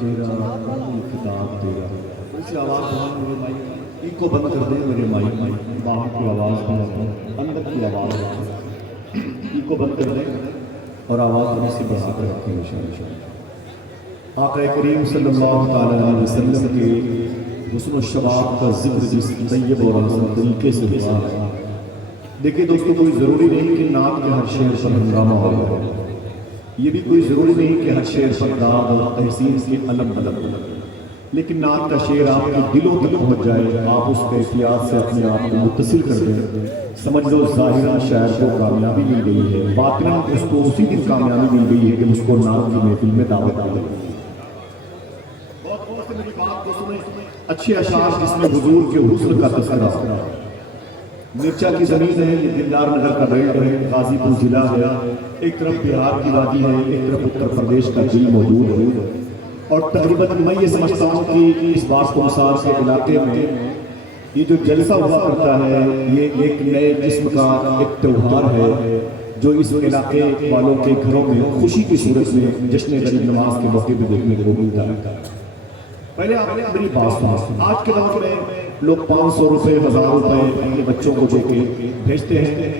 چہرہ خطاب تیرا. اسی آواز میرے مائی ایک کو بند کر دیں میرے مائی. باہر کی آواز بند اندر کی آواز ایک کو بند کر دیں اور آواز میں سے بڑھا کر رکھیں انشاءاللہ. آقا کریم صلی اللہ تعالیٰ علیہ وسلم کے حسن و شباب کا ذکر جس طیب اور حسن طریقے سے ہوا. دیکھیں دوستو کوئی ضروری نہیں کہ نعت کے ہر شعر پر ہنگامہ ہوگا. یہ بھی کوئی ضروری نہیں کہ ہر شعر پر داد اور تحسین کے علم الگ الگ. لیکن نعت کا شعر آپ کے دلوں تک پہنچ جائے, آپ اس کیفیات سے اپنے آپ کو متصل کر دیں, سمجھ لو ظاہرا شاعر کو کامیابی مل گئی ہے, باطناً اس کو اسی دن کامیابی مل گئی ہے کہ اس کو نعت کی محفل میں دعوت دی گئی. اچھے اشعار جس میں حضور کے حسن کا تذکرہ. مرچا کی زمین ہے, یہ دلدار نگر کا بیلٹ ہے, غازی پور ضلع ہے, ایک طرف بہار کی وادی ہے, ایک طرف اتر پردیش کا دل موجود ہے. اور تقریباً میں یہ سمجھتا ہوں کہ اس باس کو مسار کے علاقے میں یہ جو جلسہ ہوا کرتا ہے یہ ایک نئے قسم کا ایک تہوار ہے جو اس علاقے والوں کے گھروں میں خوشی کی صورت میں جشن غریب نواز کے موقع پہ دیکھنے کو ملتا ہے. پہلے آپ نے میری بات سنا, آج کے دور میں لوگ 500 روپے 1000 روپے اپنے بچوں کو دے کے بھیجتے ہیں,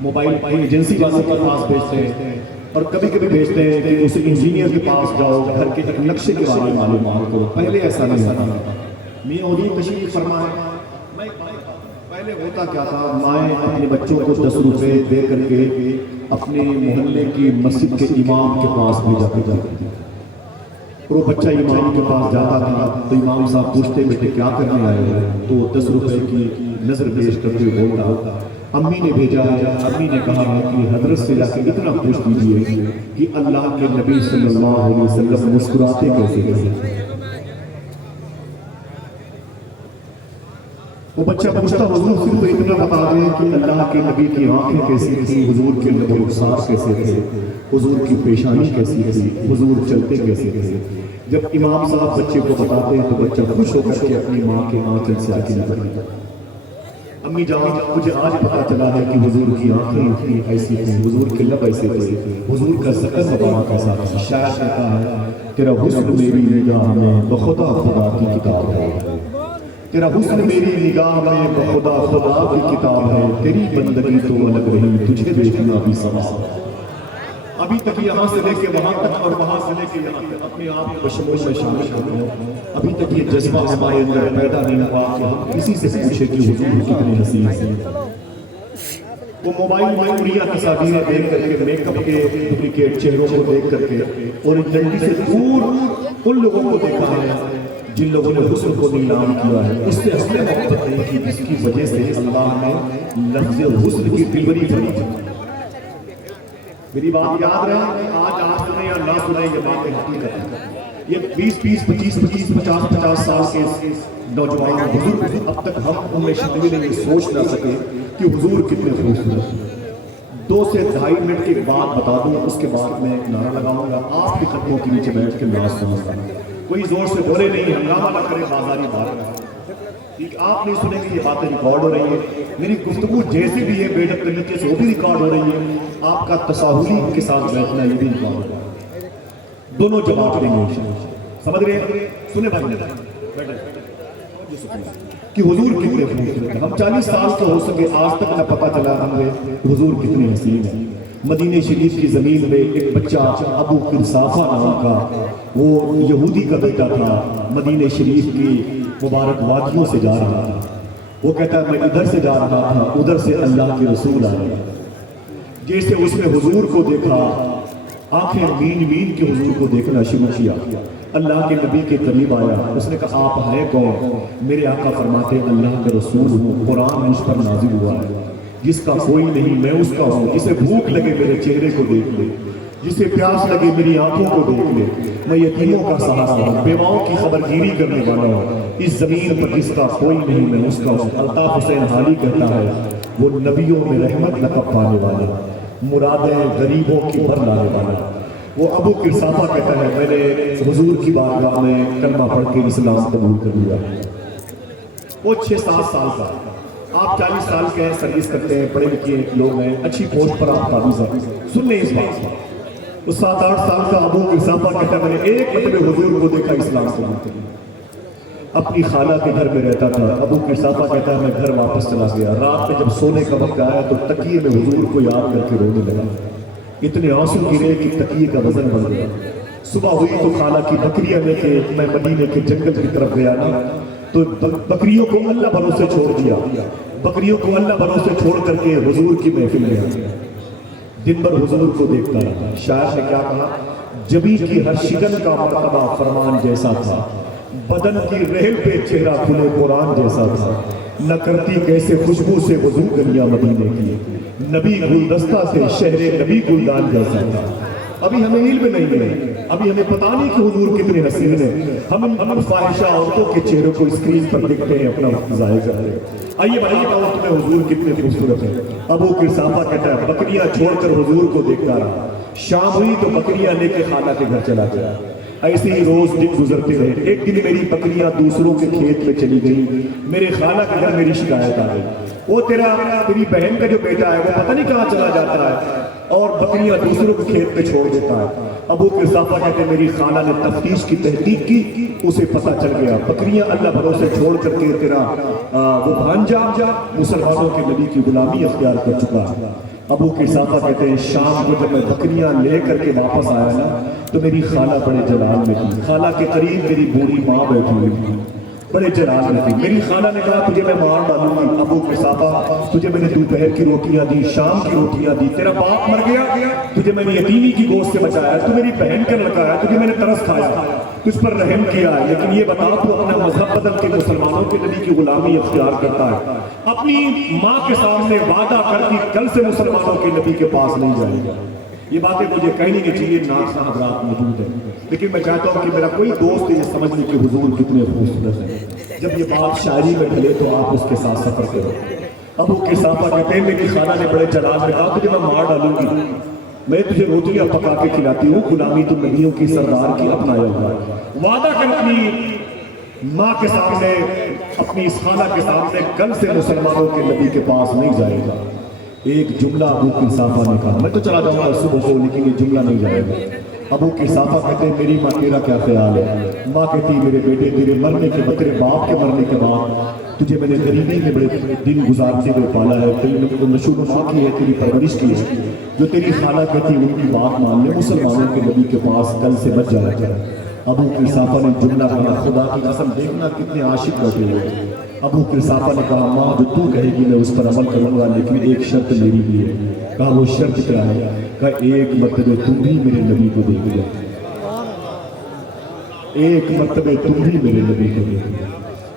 موبائل ایجنسی والوں کے پاس بھیجتے ہیں, اور کبھی کبھی بھیجتے ہیں کہ اس انجینئر کے پاس جاؤ گھر کے ایک نقشے کے بارے میں معلومات کرو. پہلے ایسا نہیں ہوتا. میاں حضور تشریف فرمائے, پہلے ہوتا کیا تھا, مائیں اپنے بچوں کو 10 روپے دے کر کے اپنے محلے کی مسجد کے امام کے پاس بھیجا کرتی تھی. اور وہ بچہ امام کے پاس جاتا تھا تو امام صاحب پوچھتے بیٹے کیا کرنے آئے ہو, تو 10 روپے کی نظر پیش کرتے ہوئے بولتا امی نے بھیجا ہے. امی نے کہا ہے کہ حضرت سے جا کے اتنا پوچھ دیجیے کہ اللہ کے نبی صلی اللہ علیہ وسلم مسکراتے کیسے تھے. وہ بچہ پوچھتا حضور صرف اتنا بتا دیں کہ اللہ کے نبی کی آنکھیں کیسی تھی, حضور کے لب و رخسار کیسے تھے, حضور کی پیشانی کیسی تھی, حضور چلتے کیسے تھے. جب امام صاحب بچے کو بتاتے ہیں تو بچہ خوش ہو کر کے اپنی ماں کے آنچل سے آنکھیں نکالتا ہے. امی جان مجھے آج پتا چلا ہے کہ حضور کی آنکھیں اتنی ایسی تھیں, حضور کے لب ایسے تھے, حضور کا ذکر مبارک کیسا تھا. شاعر کہتا ہے تیرا حسن میری نگاہ میں بخدا خدا کی کتاب ہے, تیرا حسن میری نگاہ میں بخدا خدا کی کتاب ہے, تیری بندگی تو الگ رہی تجھے دیکھنا بھی سوال. ابھی تک یہاں سے لے کے وہاں تک اور وہاں سے لے کے یہاں تک اپنے آپ کو بشمول میں شامل کرتے ہیں. ابھی تک یہ جذبہ ہمارے اندر پیدا نہیں ہوا کہ ہم کسی سے پوچھے کہ حضور کتنے حسین ہیں. وہ موبائل میں اڑیا تصاویریں دیکھ کر کے, میک اپ کے ڈپلیکیٹ چہروں کو دیکھ کر کے, اور جلدی سے دور ان لوگوں کو دیکھا ہے جن لوگوں نے حسن کو نیلام کیا ہے. اس سے اصل محبت نہیں کی جس کی وجہ سے اللہ نے لفظ حسن کی ڈلیوری کی. میری بات یاد رہے, آج آپ سنیں یا نہ سنیں یہ بات حقیقت ہے. یہ 20 25 50 سال کے نوجوان بزرگ اب تک ہم ان میں شامل نہیں سوچ نہ سکے کہ حضور کتنے خوبصورت ہیں. 2 سے 2.5 منٹ کے بعد بتا دوں, اس کے بعد میں نعرہ لگاؤں گا, آپ کے قدموں کے نیچے بیٹھ کے نعرہ سنوں گا. کوئی زور سے بولے نہیں, ہنگامہ نہ کرے, بازاری بات ٹھیک. آپ نہیں سنیں گے, یہ باتیں ریکارڈ ہو رہی ہیں. میری گفتگو جیسے بھی ہے بے ادب طریقے سے وہ بھی ریکارڈ ہو رہی ہے. آپ کا تساہلی کے ساتھ بیٹھنا یہ بھی ریکارڈ ہو رہا ہے. دونوں جواب دیں گے, سمجھ رہے ہیں. سنے بھائی کہ حضور کتنے خوبصورت ہیں. ہم 40 سال کے ہو سکے آج تک نہ پتہ چلا ہمیں حضور کتنے حسین ہیں. مدینہ شریف کی زمین میں ایک بچہ ابو قرصافہ نام کا, وہ یہودی کا بیٹا تھا, مدینہ شریف کی مبارک وادیوں سے جا رہا تھا. وہ کہتا ہے میں ادھر سے جا رہا تھا, ادھر سے اللہ کے رسول آئے. جیسے اس نے حضور کو دیکھا, آنکھیں مین مین کے حضور کو دیکھنا شروع کیا. اللہ کے نبی کے قریب آیا, اس نے کہا آپ ہیں کون؟ میرے آقا فرماتے اللہ کے رسول ہوں, قرآن مجھ پر نازل ہوا ہے, جس کا کوئی نہیں میں اس کا ہوں. جسے بھوک لگے میرے چہرے کو دیکھ لے, جسے پیاس لگے میری آنکھوں کو دیکھ لے. میں یتیموں کا سہارا ہوں, بیواؤں کی خبرگیری کرنے والا ہوں. اس زمین پر جس کا کوئی نہیں میں اس کا ہوں. الطاف حسین حالی کہتا ہے وہ نبیوں میں رحمت لقب پانے والے, مرادیں غریبوں کی بھر لانے والا. وہ ابو قرصافہ کہتا ہے میں نے حضور کی بارگاہ میں کلمہ پڑھ کے اسلام قبول کر لیا. وہ 6-7 سال کا, آپ 40 سال کے سروس کرتے ہیں, پڑھے لکھے لوگ ہیں, اچھی پوسٹ پر آپ قابض ہیں. سن لیں اس بات کو, وہ 7-8 سال کا ابو قصافہ کہتا ہے میں نے ایک مرتبہ حضور کو دیکھا اسلام قبول کرنے، اپنی خالہ کے گھر میں رہتا تھا۔ ابو قصافہ کہتا ہے میں گھر واپس چلا گیا، رات میں جب سونے کا وقت آیا تو تکیے میں حضور کو یاد کر کے رونے لگا، اتنے آنسو گرے کہ تکیے کا وزن بڑھ گیا۔ صبح ہوئی تو خالہ کی بکریاں لے کے میں مدینے کے جنگل کی طرف گیا نا، تو بکریوں کو اللہ بھروسے چھوڑ دیا، بکریوں کو اللہ بھروسے چھوڑ کر کے حضور کی محفل میں آیا، دن بھر حضور کو دیکھتا رہا۔ شاعر نے کیا کہا، جبی کی ہر شکن کا مرتبہ فرمان جیسا تھا، بدن کی رحل پہ چہرہ کھلے قرآن جیسا تھا، نہ کرتی کیسے خوشبو سے وضو گلیاں مدینے کی، نبی گلدستہ سے شہر نبی گلدان جیسا تھا۔ ابھی ہمیں علم نہیں ہے، ابھی ہمیں پتہ نہیں کہ حضور کتنے حسین ہیں، ہم فاحشہ عورتوں کے چہروں کو اسکرین پر دیکھتے ہیں، اپنا وقت ضائع کرتے ہیں۔ آئیے بھائی کا وقت میں حضور کتنے خوبصورت ہیں۔ ابو قصافہ کہتا ہے بکریاں چھوڑ کر حضور کو دیکھتا رہا، شام ہوئی تو بکریاں لے کے خالہ کے گھر چلا گیا۔ ایسے ہی روز دن گزرتے رہے، ایک دن میری بکریاں دوسروں کے کھیت میں چلی گئی، میرے خالہ کے گھر میری شکایت آ گئی، وہ تیری بہن کا جو بیٹا ہے وہ پتہ نہیں کہاں چلا جاتا ہے اور بکریاں دوسروں کے کھیت میں چھوڑ دیتا ہے۔ ابو قصافہ کہتے ہیں میری خالہ نے تفتیش کی تحقیق کی، اسے پتہ چل گیا بکریاں اللہ بھروسے چھوڑ کر کے تیرا وہ بھانجا مسلمانوں کے نبی کی غلامی اختیار کر چکا ہے۔ ابو قصافہ کہتے ہیں شام کو جب میں بکریاں لے کر کے واپس آیا نا تو میری خالہ بڑے جلال میں تھی، خالہ کے قریب میری بوڑھی ماں بیٹھی ہوئی تھی، بڑے جلال میں تھی۔ میری خالہ نے کہا تجھے میں مار ڈالوں گی ابو قصافہ، تجھے میں نے دوپہر کی روٹیاں دی، شام کی روٹیاں دی، تیرا باپ مر گیا، تجھے میں نے یتیمی کی گوشت سے بچایا، تو میری بہن کا لڑکا ہے، تجھے میں نے ترس کھایا، تجھ پر رحم کیا ہے، لیکن یہ بتا تو اپنا مذہب بدل کے مسلمانوں کے نبی کی غلامی اختیار کرتا ہے، اپنی ماں کے سامنے وعدہ کرتی کل سے مسلمانوں کے نبی کے پاس نہیں جائے گا۔ یہ باتیں مجھے کہنی نہیں چاہیے، ناز حضرات موجود ہیں، لیکن میں چاہتا ہوں کہ میرا کوئی دوست یہ سمجھ لے کہ حضور کتنے خوبصورت ہیں۔ جب یہ بات شاعری میں ڈھلے تو آپ اس کے ساتھ سفر کرو۔ ابو قصافہ کہتے ہیں میری خالہ نے بڑے جلال میں کہا تجھے میں مار ڈالوں گی، میں تجھے روٹیاں پکا کے کھلاتی ہوں، غلامی تو نبیوں کی سردار کی اپنایا ہوا ہے۔ وعدہ کر اپنی ماں کے سامنے، اپنی اس خالہ کے سامنے کل سے مسلمانوں کے نبی کے پاس نہیں جائے گا۔ ایک جملہ ابو قصافہ نے کہا، میں تو چلا جاؤں گا صبح کو لیکن یہ جملہ نہیں جائے گا۔ ابو قصافہ کہتے ہیں میری ماں تیرا کیا خیال ہے؟ ماں کہتی میرے بیٹے تیرے مرنے کے بعد، تیرے باپ کے مرنے کے بعد تجھے میں نے غریبی میں بڑے دن گزارتے ہوئے پالا ہے، تیری نشو و نما کی ہے، تیری پرورش کی ہے، جو تیری خالہ کہتی ان کی بات مان لے، مسلمانوں کے نبی کے پاس کل سے مت جایا کر۔ ابو قصافہ نے جملہ کہا، خدا کی قسم دیکھنا کتنے عاشق بیٹھے ہوئے۔ ابو قصافہ نے کہا ماں جو تو کہے گی میں اس پر عمل کروں گا، لیکن ایک شرط میری بھی ہے۔ کہا وہ شرط کیا ہے؟ کہا ایک مرتبہ تم بھی میرے نبی کو دیکھ لو، ایک مرتبہ تم بھی میرے نبی کو دیکھ لو۔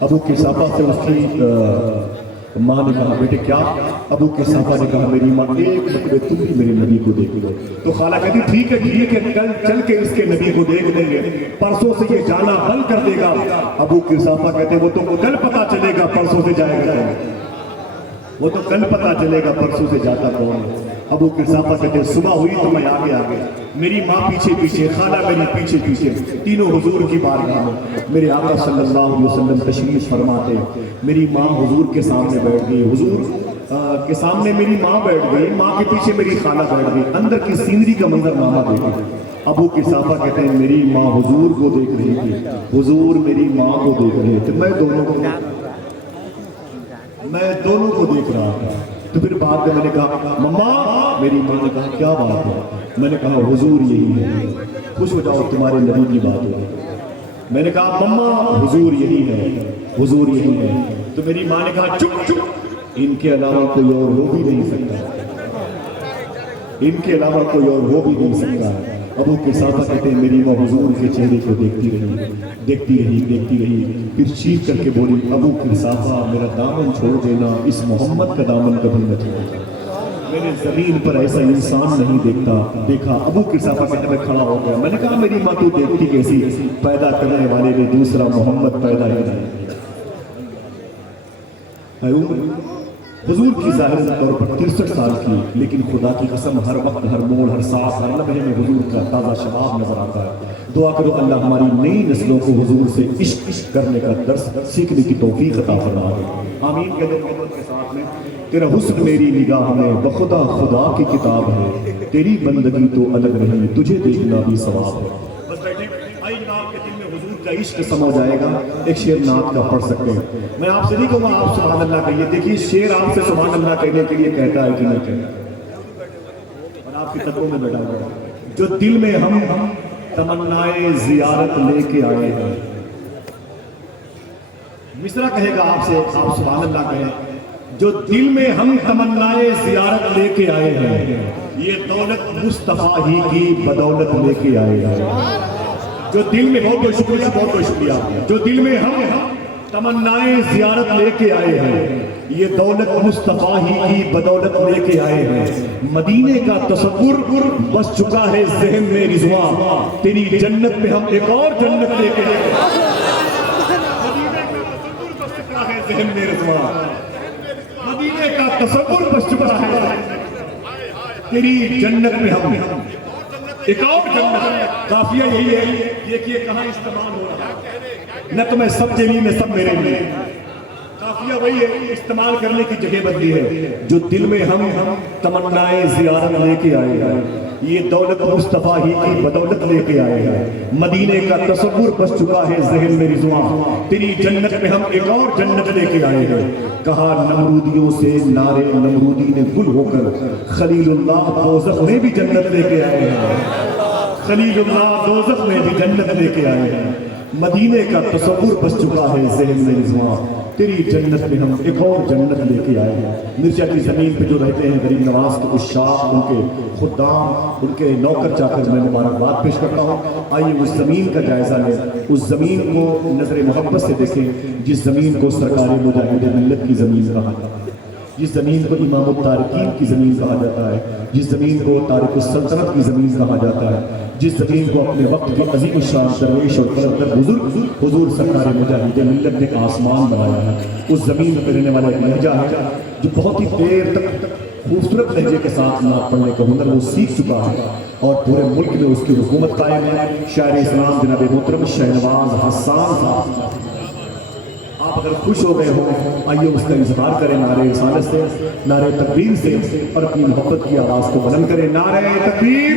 ابو قصافہ سے اس کی ماں نے کہا بیٹے کیا؟ ابو قصافہ نے کہا میری ماں ایک مرتبہ تم بھی میرے نبی کو دیکھ لو۔ تو خالہ کہتی ٹھیک ہے کل چل کے اس کے نبی کو دیکھ لیں گے، پرسوں سے یہ جانا بند کر دے گا۔ ابو قصافہ کہتے وہ تو کل پتہ چلے گا پرسوں سے جائے گا، وہ تو کل پتہ چلے گا پرسوں سے جاتا کون ہے۔ ابو قصافہ کہتے صبح ہوئی تو میں آگے آگے، میری ماں پیچھے پیچھے، خالہ میری پیچھے پیچھے، تینوں حضور کی بارگاہ میں۔ میرے آقا صلی اللہ علیہ وسلم تشریف فرماتے، میری ماں حضور کے سامنے بیٹھ گئی، حضور کے سامنے میری ماں بیٹھ گئی، ماں کے پیچھے میری خالہ بیٹھ گئی، اندر کی سینری کا منظر ماما دیکھے۔ ابو قصافہ کہتے ہیں میری ماں حضور کو دیکھ رہی تھی، حضور میری ماں کو دیکھ رہے تھے، میں دونوں کو دیکھ رہا تھا۔ تو پھر بعد میں نے کہا مما، میری ماں نے کہا کیا بات ہے؟ میں نے کہا حضور یہی ہے، خوش ہو جاؤ تمہارے نبی کی بات ہے۔ میں نے کہا مما حضور یہی ہے، حضور یہی ہے۔ تو میری ماں نے کہا چپ چپ، ان کے علاوہ کوئی اور ہو بھی نہیں سکتا، ان کے علاوہ کوئی اور ہو بھی نہیں سکتا۔ ابو قصافہ کہتے ہیں میری ماں حضور کے چہرے کو دیکھتی رہی، پھر چیخ کر کے بولی ابو قصافہ میرا دامن چھوڑ دینا، اس محمد کا دامن کبھی نہ چھوڑنا، میں نے زمین پر ایسا انسان نہیں دیکھا۔ ابو قصافہ کہتے میں کھڑا ہو گیا، میں نے کہا میری ماں تو دیکھتی کیسی، پیدا کرنے والے نے دوسرا محمد پیدا ہی نہیں۔ حضور کی ظاہر طور پر 63 سال کی، لیکن خدا کی قسم ہر وقت، ہر موڑ، ہر سانس، ہر لمحے میں حضور کا تازہ شباب نظر آتا ہے۔ دعا کرو اللہ ہماری نئی نسلوں کو حضور سے عشق کرنے کا درس سیکھنے کی توفیق عطا فرما دے، آمین کہہ دو محبت کے ساتھ میں۔ تیرا حسن میری نگاہ میں بخدا خدا کی کتاب ہے، تیری بندگی تو الگ نہیں، تجھے دیکھنا بھی ثواب ہے۔ بس بیٹھے، آئی آپ کے دل میں حضور کا عشق سما جائے گا۔ ایک شعر نعت کا پڑھ سکتے ہیں، میں آپ سے نہیں کہوں گا آپ سبحان اللہ کہیے، دیکھیے شعر آپ سے سبحان اللہ کہنے کے لیے کہتا ہے کہ نہیں کہتا، اور آپ کے قدموں میں بیٹھا ہوا ہے۔ جو دل میں ہم تمنائے زیارت لے کے آئے ہیں، مصرع کہے گا آپ سے، آپ سبحان اللہ کہیں، جو دل میں ہم تمنائے زیارت لے کے آئے ہیں، یہ دولت مصطفیٰ ہی کی بدولت لے کے آئے ہیں۔ جو دل میں، بہت بہت شکریہ، بہت بہت شکریہ، جو دل میں ہم تمنائے زیارت لے کے آئے ہیں، یہ دولت مصطفیٰ ہی کی بدولت لے کے آئے ہیں۔ مدینے کا تصور بس چکا ہے ذہن میں رضواں، تیری جنت میں ہم ایک اور جنت لے کے آئے ہیں۔ مدینے کا تصور بس چکا ہے ذہن میں رضواں، مدینے کا تصور بس چکا ہے تیری جنت میں ہم ایک اور جنت۔ قافیہ یہی ہے، یہ کہ یہ کہاں استعمال ہو رہا ہے، نہ تو میں سب کے لیے، نہ سب میرے لیے۔ قافیہ وہی ہے، استعمال کرنے کی جگہ بدلی ہے۔ جو دل میں ہم تمنائے زیارت لے کے آئے ہیں، یہ دولت مصطفیٰ ہی کی بدولت لے کے آئے ہیں۔ مدینے کا تصور بس چکا ہے ذہن میں رضواں، تیری جنت میں ہم ایک اور جنت لے کے آئے ہیں۔ کہا نمرودیوں سے نعرے نمرودی نے گل ہو کر، خلیل اللہ دوزخ میں بھی جنت لے کے آئے ہیں، خلیل اللہ دوزخ میں بھی جنت لے کے آئے ہیں۔ مدینے کا تصور بس چکا ہے ذہن میں رضواں، تیری جنت میں ہم ایک اور جنت لے کے آئے ہیں۔ مرچا کی زمین پہ جو رہتے ہیں غریب نواز کے عشاق، ان کے خدام، ان کے نوکر چاکر، میں مبارکباد پیش کرتا ہوں۔ آئیے اس زمین کا جائزہ لیں، اس زمین کو نظر محبت سے دیکھیں جس زمین کو سرکار مجاہد ملت کی زمین کہا جاتا ہے، جس زمین کو امام التارکین کی زمین کہا جاتا ہے، جس زمین کو تارک السلطنت کی زمین کہا جاتا ہے، جس زمین کو اپنے وقت کے عظیم الشان درویش اور قلندر بزرگ حضور سرکار مجاہد ملت نے آسمان بنایا ہے۔ اس زمین پہ رہنے والا ایک لہجہ ہے جو بہت ہی دیر تک خوبصورت لہجے کے ساتھ نعت پڑھنے کا ہنر وہ سیکھ چکا ہے، اور پورے ملک میں اس کی حکومت قائم ہے۔ شاعر اسلام جناب محترم شہنواز حسان صاحب، آپ اگر خوش ہو گئے ہو آئیے اس کا اظہار کریں نعرہ رسالت سے، نعرہ تکبیر سے، اور اپنی محبت کی آواز کو بلند کریں۔ نعرہ تکبیر،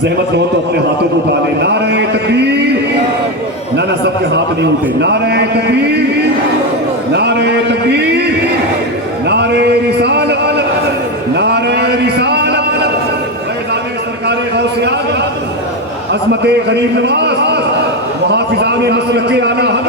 زحمت ہو تو اپنے ہاتھوں کو اٹھا لیں، نعرہ تکبیر، نہ سب کے ہاتھ نہیں اٹھے، نعرہ تکبیر، نعرہ تکبیر، نعرہ رسالت، نعرہ رسالت، فیضان سرکار غوث اعظم، عظمت غریب نواز، محافظان مسلک اعلیٰ